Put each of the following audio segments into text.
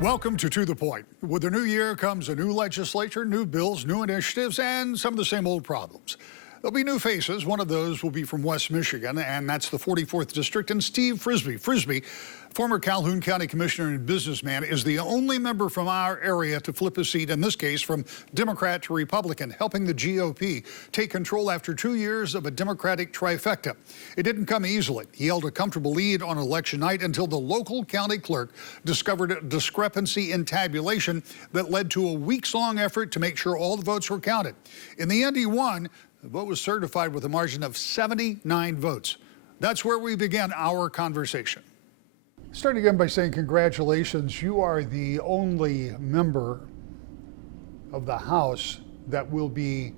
Welcome to the Point. With the new year comes a new legislature, new bills, new initiatives, and some of the same old problems. There'll be new faces. One of those will be from West Michigan, and that's the 44th District, and Steve Frisbie. Frisbie, former Calhoun County Commissioner and businessman, is the only member from our area to flip a seat, in this case from Democrat to Republican, helping the GOP take control after 2 years of a Democratic trifecta. It didn't come easily. He held a comfortable lead on election night until the local county clerk discovered a discrepancy in tabulation that led to a weeks-long effort to make sure all the votes were counted. In the end, he won. The vote was certified with a margin of 79 votes. That's where we began our conversation. Start again by saying congratulations. You are the only member of the House that will be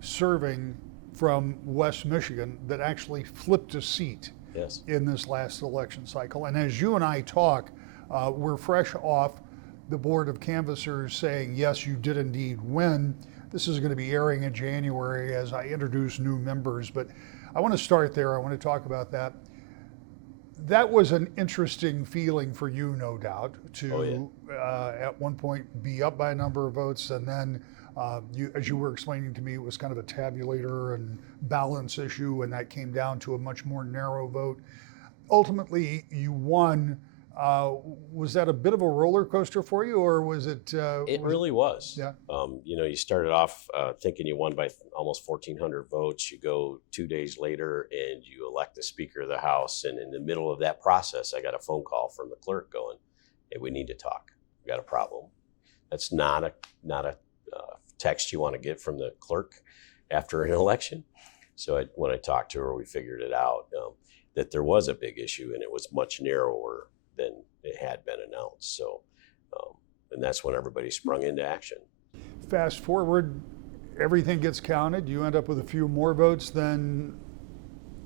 serving from West Michigan that actually flipped a seat in this last election cycle. And as you and I talk, we're fresh off the Board of Canvassers saying, yes, you did indeed win. This is going to be airing in January as I introduce new members, but I want to start there. I want to talk about that. That was an interesting feeling for you, no doubt, to at one point be up by a number of votes, and then as you were explaining to me, it was kind of a tabulator and balance issue, and that came down to a much more narrow vote. Ultimately, you won. Was that a bit of a roller coaster for you, or was it? It really was. Yeah. You started off thinking you won by almost 1,400 votes. You go 2 days later and you elect the Speaker of the House. And in the middle of that process, I got a phone call from the clerk going, "Hey, we need to talk. We got a problem." That's not a text you want to get from the clerk after an election. So when I talked to her, we figured it out that there was a big issue, and it was much narrower than it had been announced. So, and that's when everybody sprung into action. Fast forward, everything gets counted. You end up with a few more votes than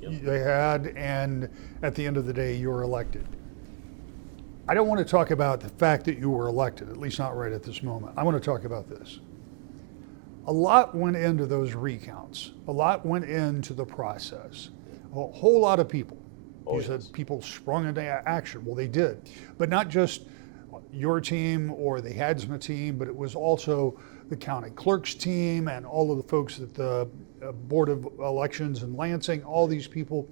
they had, and at the end of the day, you were elected. I don't want to talk about the fact that you were elected, at least not right at this moment. I want to talk about this. A lot went into those recounts. A lot went into the process. A whole lot of people. You said people sprung into action. Well, they did. But not just your team or the HADSMA team, but it was also the county clerk's team and all of the folks at the Board of Elections in Lansing, all these people.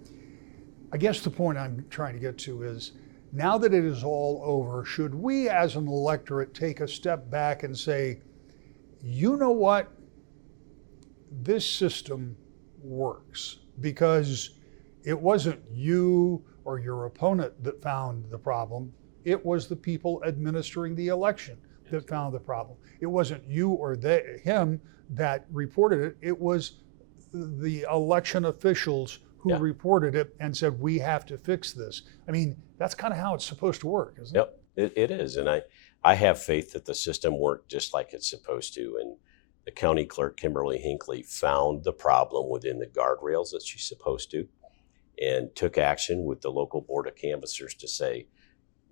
I guess the point I'm trying to get to is, now that it is all over, should we as an electorate take a step back and say, you know what? This system works, because it wasn't you or your opponent that found the problem. It was the people administering the election that found the problem. It wasn't you or him that reported it. It was the election officials who reported it and said, we have to fix this. I mean, that's kind of how it's supposed to work, isn't it? Yep, it is. And I have faith that the system worked just like it's supposed to. And the county clerk, Kimberly Hinckley, found the problem within the guardrails that she's supposed to, and took action with the local Board of Canvassers to say,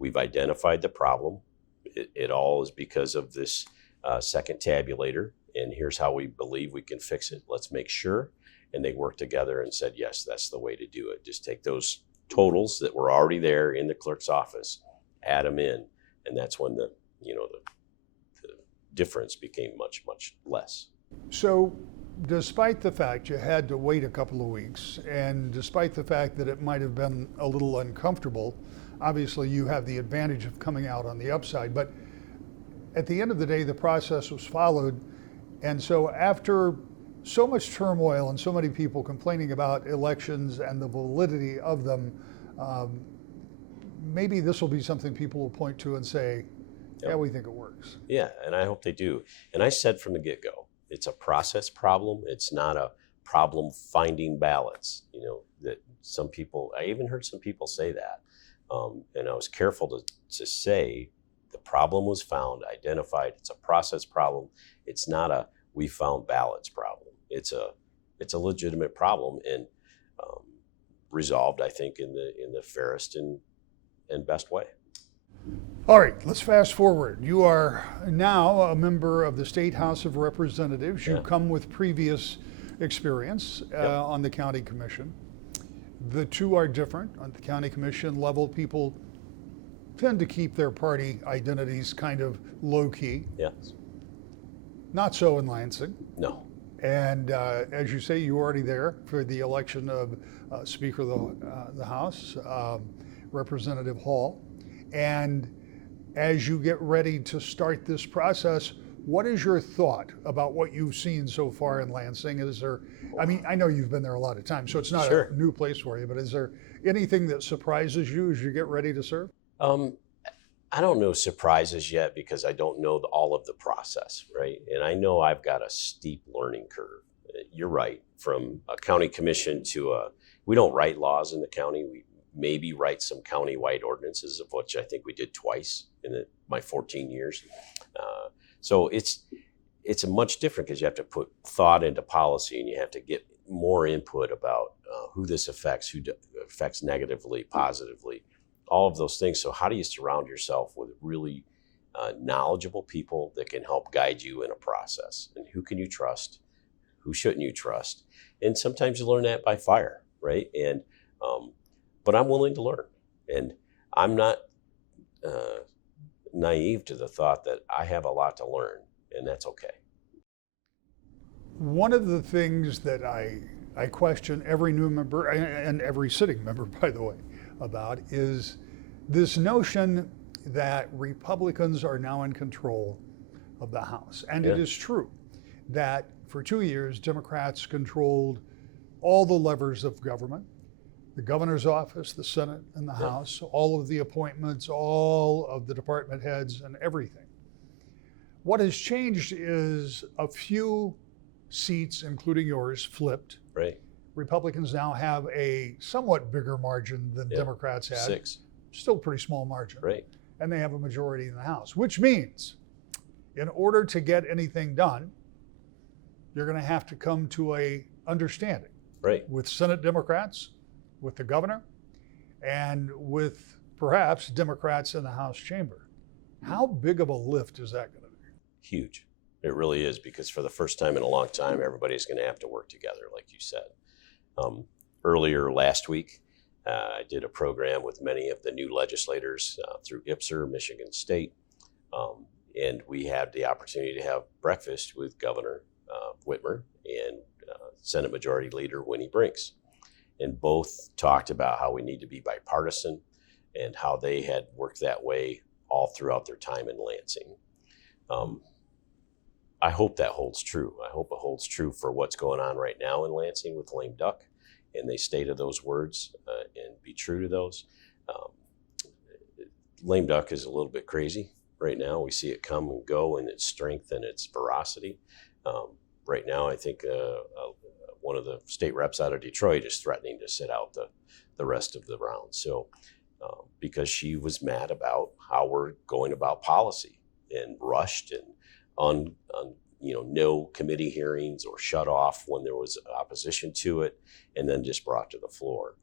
we've identified the problem. It all is because of this second tabulator, and here's how we believe we can fix it. Let's make sure. And they worked together and said, yes, that's the way to do it. Just take those totals that were already there in the clerk's office, add them in, and that's when the difference became much, much less. So, despite the fact you had to wait a couple of weeks, and despite the fact that it might have been a little uncomfortable, obviously you have the advantage of coming out on the upside, but at the end of the day, the process was followed. And so after so much turmoil and so many people complaining about elections and the validity of them, maybe this will be something people will point to and say, yeah, we think it works. Yeah, and I hope they do. And I said from the get-go, it's a process problem. It's not a problem finding ballots. That some people, I even heard some people say that. And I was careful to say the problem was found, identified. It's a process problem. It's not a we found ballots problem. It's a legitimate problem, and resolved, I think, in the fairest and best way. All right, let's fast forward. You are now a member of the State House of Representatives. You come with previous experience on the county commission. The two are different. On the county commission level, people tend to keep their party identities kind of low key. Yes. Not so in Lansing. No. And as you say, you were already there for the election of Speaker of the House, Representative Hall. And as you get ready to start this process, what is your thought about what you've seen so far in Lansing? Is there, I mean, I know you've been there a lot of times, so it's not Sure. a new place for you, but is there anything that surprises you as you get ready to serve? I don't know surprises yet because I don't know all of the process, right? And I know I've got a steep learning curve. You're right. From a county commission to we don't write laws in the county. We maybe write some county-wide ordinances, of which I think we did twice in my 14 years. So it's a much different because you have to put thought into policy and you have to get more input about who this affects, who affects negatively, positively, all of those things. So how do you surround yourself with really knowledgeable people that can help guide you in a process? And who can you trust? Who shouldn't you trust? And sometimes you learn that by fire, right? And but I'm willing to learn, and I'm not naive to the thought that I have a lot to learn, and that's okay. One of the things that I question every new member and every sitting member, by the way, about is this notion that Republicans are now in control of the House. And Yeah. it is true that for 2 years, Democrats controlled all the levers of government, the governor's office, the Senate, and the Yeah. House, all of the appointments, all of the department heads, and everything. What has changed is a few seats, including yours, flipped. Right? Republicans now have a somewhat bigger margin than Yeah. Democrats had. 6. Still a pretty small margin. Right? And they have a majority in the House, which means in order to get anything done, you're going to have to come to a understanding Right? with Senate Democrats, with the governor, and with perhaps Democrats in the House chamber. How big of a lift is that going to be? Huge. It really is, because for the first time in a long time, everybody's going to have to work together, like you said. Earlier last week, I did a program with many of the new legislators through IPSR, Michigan State, and we had the opportunity to have breakfast with Governor Whitmer and Senate Majority Leader Winnie Brinks. And both talked about how we need to be bipartisan and how they had worked that way all throughout their time in Lansing. I hope that holds true. I hope it holds true for what's going on right now in Lansing with lame duck, and they stay to those words and be true to those. Lame duck is a little bit crazy right now. We see it come and go in its strength and its veracity. Right now, I think one of the state reps out of Detroit is threatening to sit out the rest of the round. So because she was mad about how we're going about policy and rushed and on no committee hearings or shut off when there was opposition to it, and then just brought to the floor.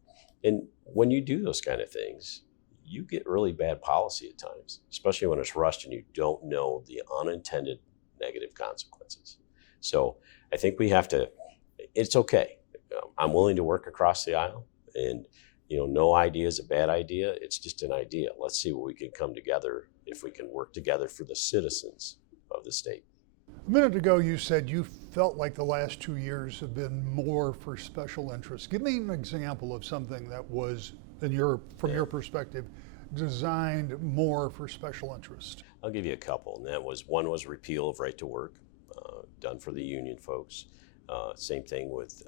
And when you do those kind of things, you get really bad policy at times, especially when it's rushed and you don't know the unintended negative consequences. So I think we have to, it's okay. I'm willing to work across the aisle, and no idea is a bad idea. It's just an idea. Let's see what we can come together, if we can work together for the citizens of the state. A minute ago, you said you felt like the last 2 years have been more for special interests. Give me an example of something that was, from your perspective, designed more for special interest. I'll give you a couple, and one was repeal of right to work, done for the union folks. Same thing with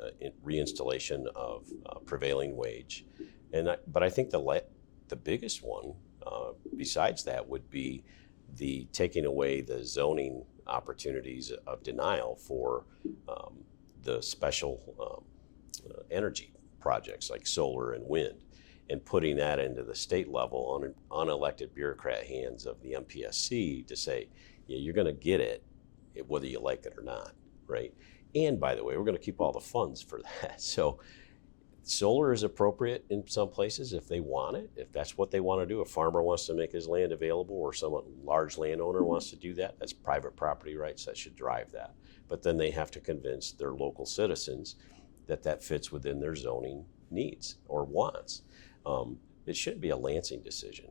reinstallation of prevailing wage. But I think the biggest one, besides that, would be the taking away the zoning opportunities of denial for the special energy projects like solar and wind, and putting that into the state level on unelected bureaucrat hands of the MPSC to say, yeah, you're going to get it whether you like it or not, right? And by the way, we're going to keep all the funds for that. So solar is appropriate in some places if they want it, if that's what they want to do. A farmer wants to make his land available, or some large landowner wants to do that. That's private property rights. That should drive that. But then they have to convince their local citizens that fits within their zoning needs or wants. It shouldn't be a Lansing decision.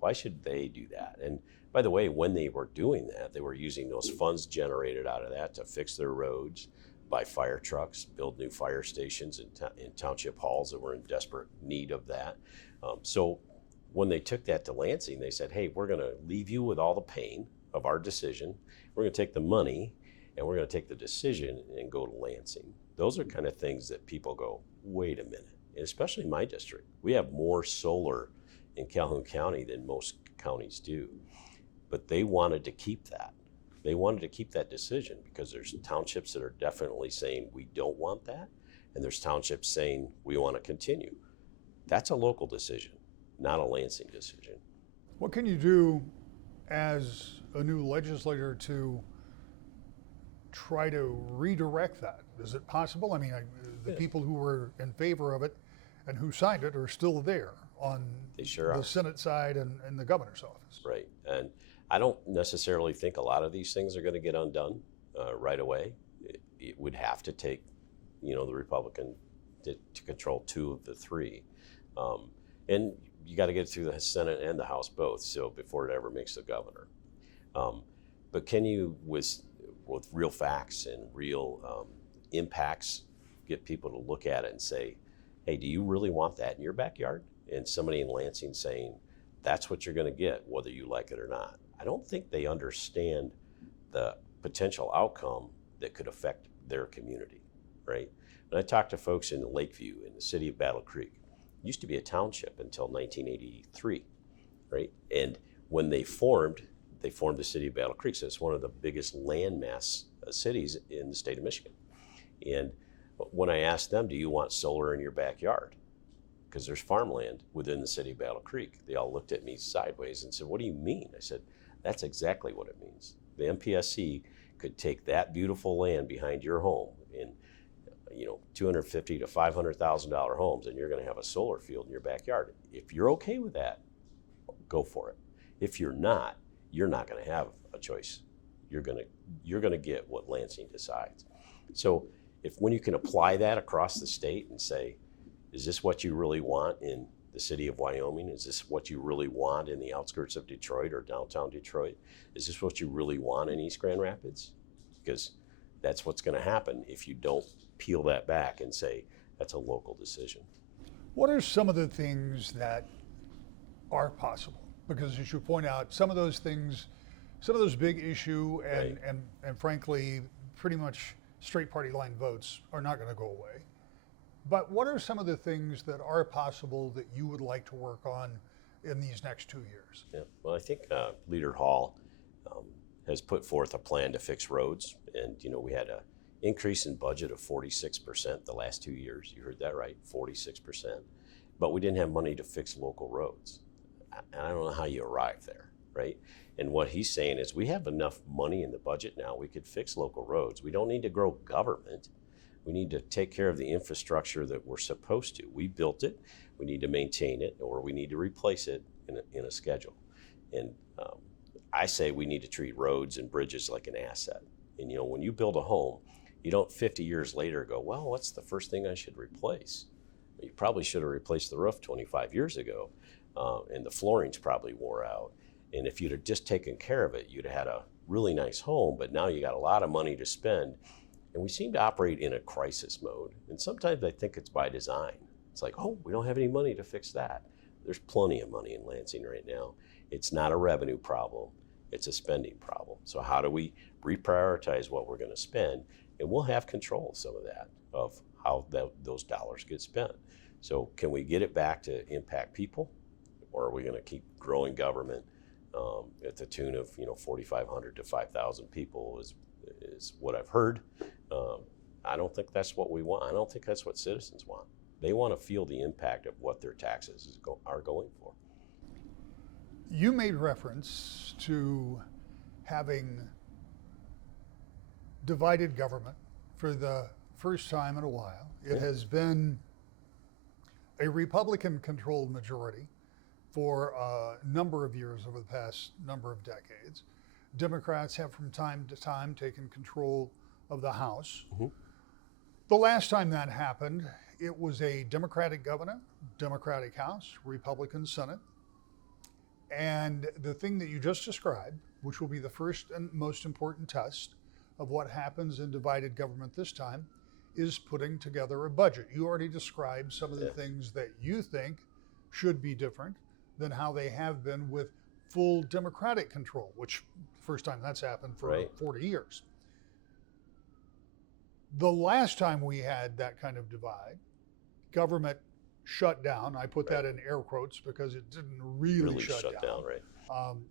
Why should they do that? And by the way, when they were doing that, they were using those funds generated out of that to fix their roads, buy fire trucks, build new fire stations in township halls that were in desperate need of that. So when they took that to Lansing, they said, hey, we're going to leave you with all the pain of our decision. We're going to take the money and we're going to take the decision and go to Lansing. Those are kind of things that people go, wait a minute. And especially in my district, we have more solar in Calhoun County than most counties do. But they wanted to keep that. They wanted to keep that decision because there's townships that are definitely saying we don't want that, and there's townships saying we want to continue. That's a local decision, not a Lansing decision. What can you do as a new legislator to try to redirect that? Is it possible? I mean, the people who were in favor of it and who signed it are still there on They sure the are. Senate side and the governor's office. Right. And I don't necessarily think a lot of these things are going to get undone right away. It would have to take, the Republican to control two of the three. And you got to get through the Senate and the House both, so before it ever makes the governor. But can you, with real facts and real impacts, get people to look at it and say, hey, do you really want that in your backyard? And somebody in Lansing saying, that's what you're going to get, whether you like it or not. I don't think they understand the potential outcome that could affect their community, right? When I talk to folks in Lakeview, in the city of Battle Creek, it used to be a township until 1983, right? And when they formed the city of Battle Creek, so it's one of the biggest landmass cities in the state of Michigan. And when I asked them, do you want solar in your backyard? Because there's farmland within the city of Battle Creek. They all looked at me sideways and said, what do you mean? I said, that's exactly what it means. The MPSC could take that beautiful land behind your home in $250,000 to $500,000 homes, and you're going to have a solar field in your backyard. If you're okay with that, go for it. If you're not going to have a choice. You're going to get what Lansing decides. So when you can apply that across the state and say, is this what you really want in the city of Wyoming? Is this what you really want in the outskirts of Detroit or downtown Detroit? Is this what you really want in East Grand Rapids? Because that's what's going to happen if you don't peel that back and say that's a local decision. What are some of the things that are possible? Because as you point out, some of those things, some of those big issue and, Right. and frankly, pretty much straight party line votes are not going to go away. But what are some of the things that are possible that you would like to work on in these next 2 years? Yeah. Well, I think Leader Hall has put forth a plan to fix roads, and we had an increase in budget of 46% the last 2 years. You heard that right, 46%. But we didn't have money to fix local roads, and I don't know how you arrive there, right? And what he's saying is we have enough money in the budget now. We could fix local roads. We don't need to grow government. We need to take care of the infrastructure that we're supposed to. We built it. We need to maintain it, or we need to replace it in a schedule. And I say we need to treat roads and bridges like an asset. And when you build a home, you don't 50 years later go, well, what's the first thing I should replace? You probably should have replaced the roof 25 years ago, and the flooring's probably wore out. And if you'd have just taken care of it, you'd have had a really nice home, but now you got a lot of money to spend. And we seem to operate in a crisis mode. And sometimes I think it's by design. It's like, oh, we don't have any money to fix that. There's plenty of money in Lansing right now. It's not a revenue problem. It's a spending problem. So how do we reprioritize what we're going to spend? And we'll have control of some of that, of how those dollars get spent. So can we get it back to impact people? Or are we going to keep growing government at the tune of 4,500 to 5,000 people is what I've heard. I don't think that's what we want. I don't think that's what citizens want. They want to feel the impact of what their taxes are going for. You made reference to having divided government for the first time in a while. It has been a Republican-controlled majority for a number of years over the past number of decades. Democrats have from time to time taken control of the House. Mm-hmm. The last time that happened, it was a Democratic governor, Democratic House, Republican Senate. And the thing that you just described, which will be the first and most important test of what happens in divided government this time, is putting together a budget. You already described some of the things that you think should be different than how they have been with full Democratic control, which first time that's happened for 40 years. The last time we had that kind of divide, government shut down. I put that in air quotes because it didn't really shut down.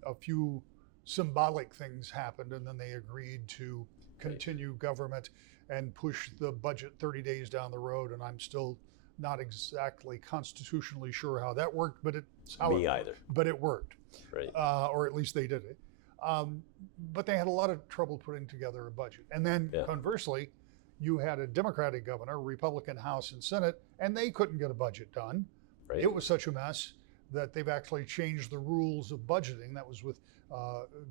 A few symbolic things happened, and then they agreed to continue government and push the budget 30 days down the road. And I'm still not exactly constitutionally sure how that worked, but it's how Me either. But it worked, Right. Or at least they did it. But they had a lot of trouble putting together a budget. And then conversely, you had a Democratic governor, Republican House and Senate, and they couldn't get a budget done. Right. It was such a mess that they've actually changed the rules of budgeting. That was with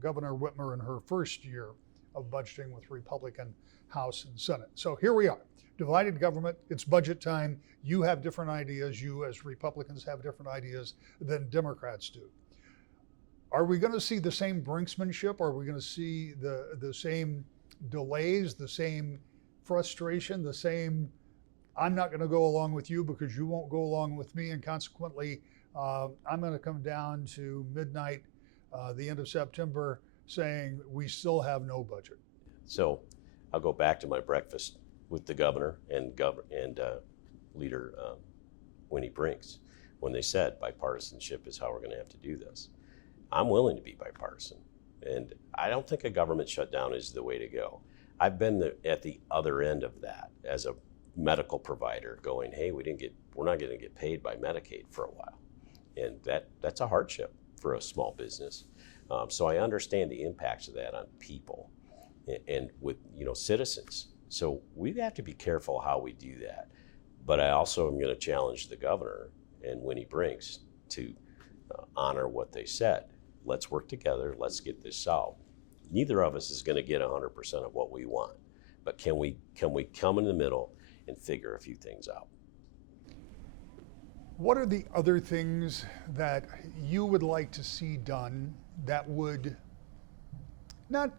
Governor Whitmer in her first year of budgeting with Republican House and Senate. So here we are, divided government, it's budget time. You have different ideas. You as Republicans have different ideas than Democrats do. Are we going to see the same brinksmanship? Are we going to see the same delays, the same frustration, the same, I'm not going to go along with you because you won't go along with me, and consequently, I'm going to come down to midnight, the end of September, saying we still have no budget? So I'll go back to my breakfast with the governor and leader Winnie Brinks when they said bipartisanship is how we're going to have to do this. I'm willing to be bipartisan, and I don't think a government shutdown is the way to go. I've been at the other end of that as a medical provider, going, hey, we're not going to get paid by Medicaid for a while, and that's a hardship for a small business. So I understand the impacts of that on people and with citizens. So we have to be careful how we do that. But I also am going to challenge the governor and Winnie Brinks to honor what they said. Let's work together. Let's get this solved. Neither of us is going to get 100% of what we want, but can we come in the middle and figure a few things out? What are the other things that you would like to see done that would not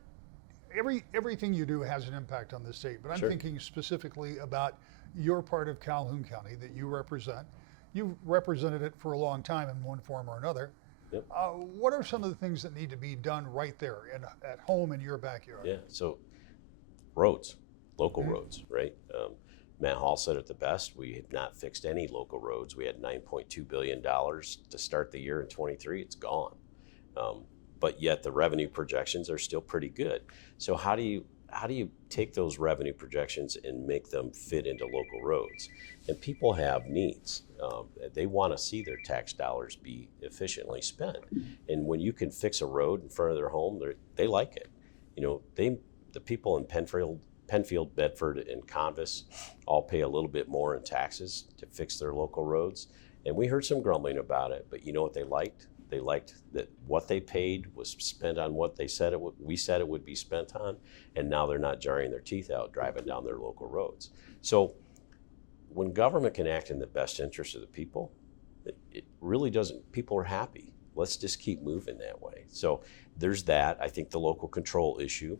everything you do has an impact on the state, but I'm thinking specifically about your part of Calhoun County that you represent. You've represented it for a long time in one form or another. Yep. What are some of the things that need to be done right there at home in your backyard? Yeah, so roads, local roads, right? Matt Hall said it the best. We have not fixed any local roads. We had $9.2 billion to start the year in 23. It's gone. But yet the revenue projections are still pretty good. So how do you take those revenue projections and make them fit into local roads? And people have needs. They want to see their tax dollars be efficiently spent. And when you can fix a road in front of their home, they like it. The people in Penfield, Bedford, and Convis all pay a little bit more in taxes to fix their local roads. And we heard some grumbling about it, but you know what they liked? They liked that what they paid was spent on what we said it would be spent on, and now they're not jarring their teeth out driving down their local roads. So when government can act in the best interest of the people, it really doesn't, people are happy. Let's just keep moving that way. So there's that. I think the local control issue.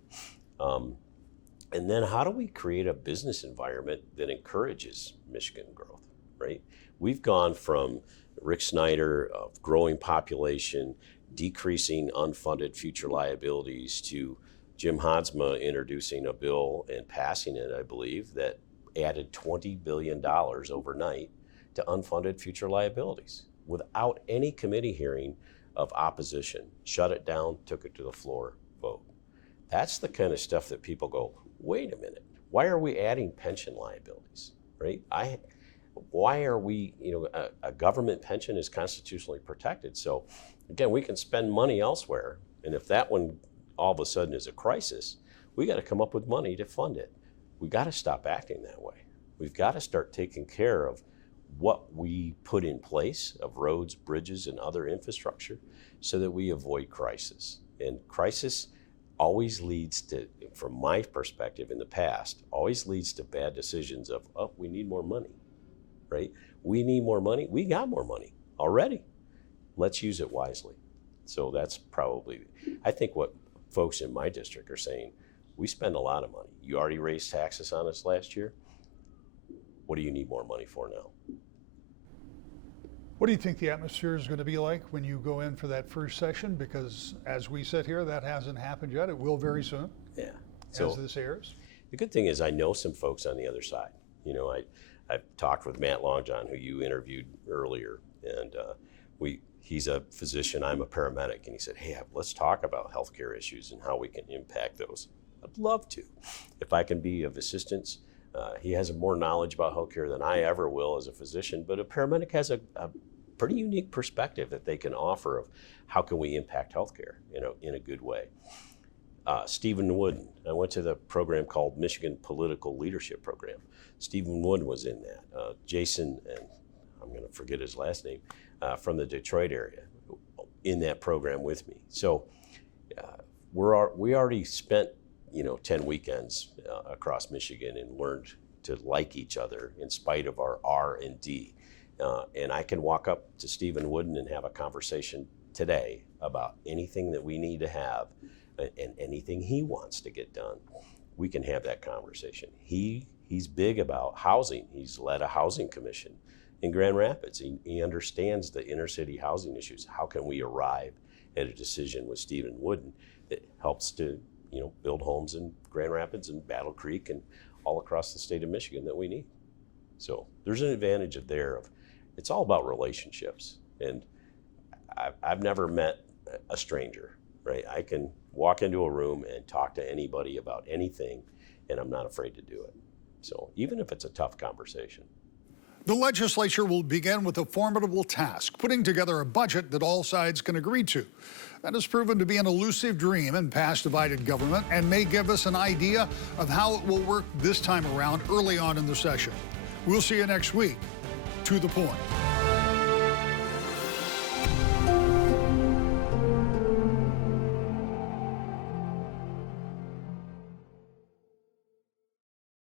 And then how do we create a business environment that encourages Michigan growth, right? We've gone from Rick Snyder of growing population, decreasing unfunded future liabilities, to Jim Hansma introducing a bill and passing it, I believe, that added $20 billion overnight to unfunded future liabilities without any committee hearing of opposition. Shut it down, took it to the floor, vote. That's the kind of stuff that people go, wait a minute, why are we adding pension liabilities, right? Why are we, a government pension is constitutionally protected. So again, we can spend money elsewhere. And if that one all of a sudden is a crisis, we got to come up with money to fund it. We got to stop acting that way. We've got to start taking care of what we put in place of roads, bridges, and other infrastructure so that we avoid crisis. And crisis always leads to, from my perspective in the past, always leads to bad decisions of, oh, we need more money, right? We need more money. We got more money already. Let's use it wisely. So that's probably, I think what folks in my district are saying, we spend a lot of money. You already raised taxes on us last year. What do you need more money for now? What do you think the atmosphere is going to be like when you go in for that first session? Because as we sit here, that hasn't happened yet. It will very soon. Yeah. As this airs. The good thing is I know some folks on the other side. You know, I've talked with Matt Longjohn, who you interviewed earlier, and he's a physician, I'm a paramedic, and he said, hey, let's talk about healthcare issues and how we can impact those. I'd love to. If I can be of assistance. He has more knowledge about healthcare than I ever will as a physician, but a paramedic has a pretty unique perspective that they can offer of how can we impact healthcare in a good way. Stephen Wooden, I went to the program called Michigan Political Leadership Program. Stephen Wooden was in that. Jason, and I'm going to forget his last name, from the Detroit area, in that program with me. So we already spent 10 weekends across Michigan and learned to like each other in spite of our R&D. And I can walk up to Stephen Wooden and have a conversation today about anything that we need to have and anything he wants to get done. We can have that conversation. He's big about housing. He's led a housing commission in Grand Rapids. He understands the inner city housing issues. How can we arrive at a decision with Stephen Wooden that helps to build homes in Grand Rapids and Battle Creek and all across the state of Michigan that we need. So there's an advantage it's all about relationships. And I've never met a stranger, right? I can walk into a room and talk to anybody about anything, and I'm not afraid to do it. So even if it's a tough conversation. The legislature will begin with a formidable task, putting together a budget that all sides can agree to. That has proven to be an elusive dream in past divided government and may give us an idea of how it will work this time around early on in the session. We'll see you next week. To the point.